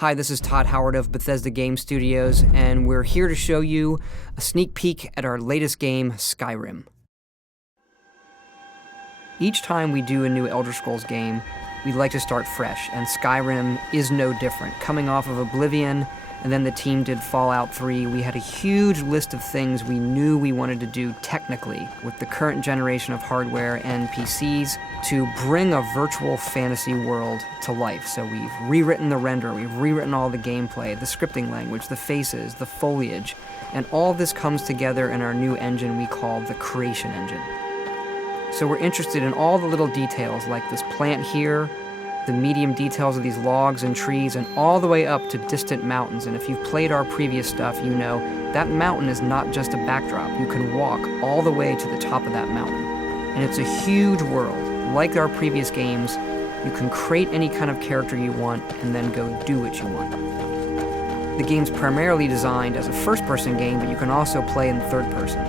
Hi, this is Todd Howard of Bethesda Game Studios, and we're here to show you a sneak peek at our latest game, Skyrim. Each time we do a new Elder Scrolls game, we like to start fresh, and Skyrim is no different. Coming off of Oblivion, and then the team did Fallout 3, we had a huge list of things we knew we wanted to do technically with the current generation of hardware and PCs to bring a virtual fantasy world to life. So we've rewritten the render, we've rewritten all the gameplay, the scripting language, the faces, the foliage, and all this comes together in our new engine we call the Creation Engine. So we're interested in all the little details like this plant here, the medium details of these logs and trees, and all the way up to distant mountains. And if you've played our previous stuff, you know that mountain is not just a backdrop. You can walk all the way to the top of that mountain. And it's a huge world. Like our previous games, you can create any kind of character you want and then go do what you want. The game's primarily designed as a first-person game, but you can also play in third person.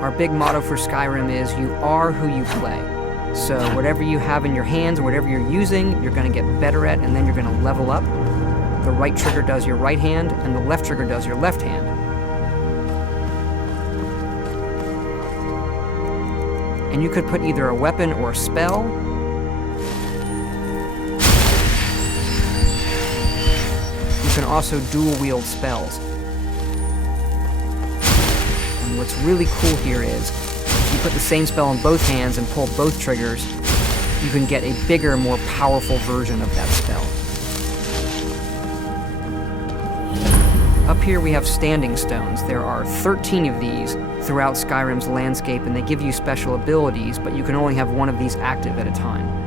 Our big motto for Skyrim is, you are who you play. So whatever you have in your hands, whatever you're using, you're going to get better at, and then you're going to level up. The right trigger does your right hand, and the left trigger does your left hand. And you could put either a weapon or a spell. You can also dual-wield spells. What's really cool here is, if you put the same spell in both hands and pull both triggers, you can get a bigger, more powerful version of that spell. Up here we have standing stones. There are 13 of these throughout Skyrim's landscape, and they give you special abilities, but you can only have one of these active at a time.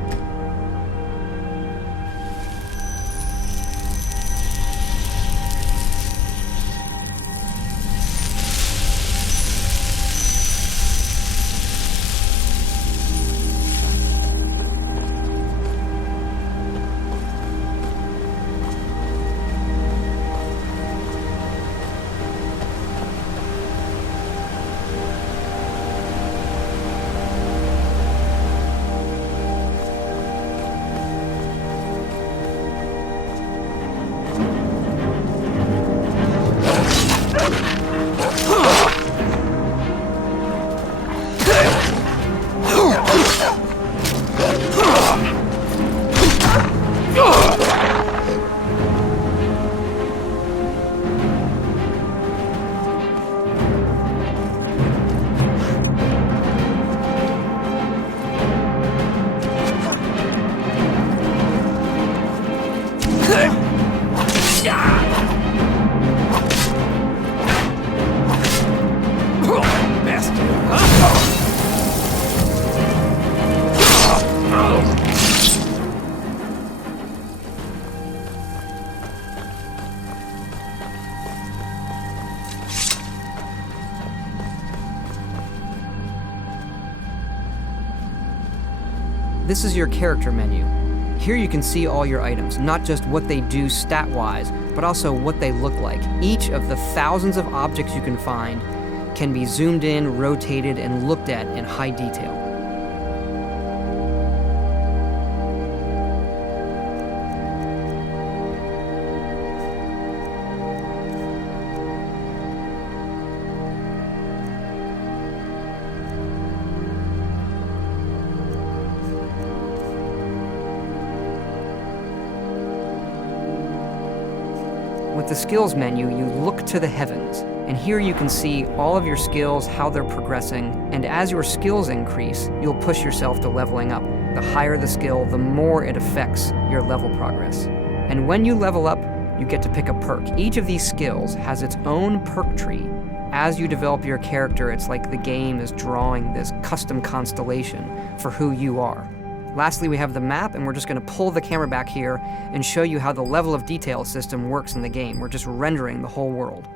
This is your character menu. Here you can see all your items, not just what they do stat-wise, but also what they look like. Each of the thousands of objects you can find can be zoomed in, rotated, and looked at in high detail. With the skills menu, you look to the heavens, and here you can see all of your skills, how they're progressing, and as your skills increase, you'll push yourself to leveling up. The higher the skill, the more it affects your level progress. And when you level up, you get to pick a perk. Each of these skills has its own perk tree. As you develop your character, it's like the game is drawing this custom constellation for who you are. Lastly, we have the map, and we're just going to pull the camera back here and show you how the level of detail system works in the game. We're just rendering the whole world.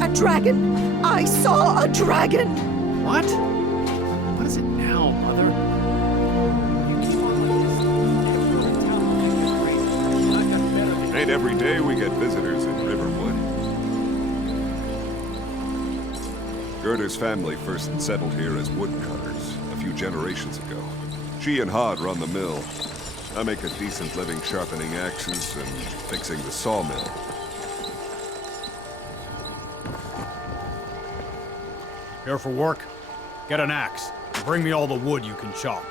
A dragon! I saw a dragon! What? What is it now, Mother? Ain't every day we get visitors in Riverwood. Gerda's family first settled here as woodcutters a few generations ago. She and Hod run the mill. I make a decent living sharpening axes and fixing the sawmill. Here for work? Get an axe. Bring me all the wood you can chop.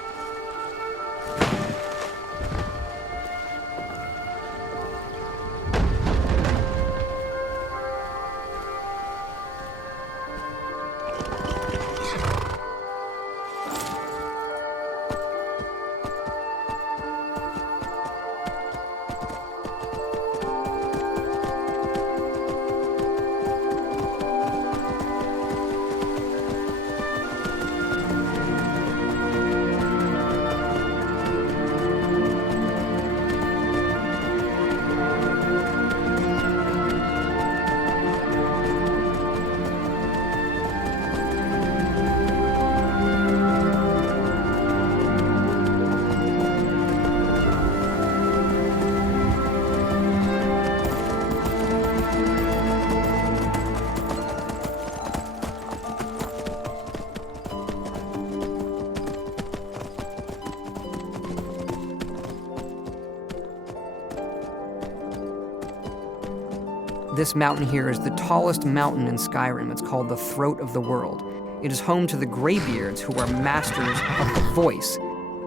This mountain here is the tallest mountain in Skyrim. It's called the Throat of the World. It is home to the Greybeards, who are masters of the voice.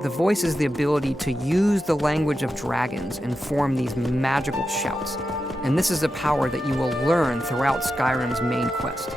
The voice is the ability to use the language of dragons and form these magical shouts. And this is a power that you will learn throughout Skyrim's main quest.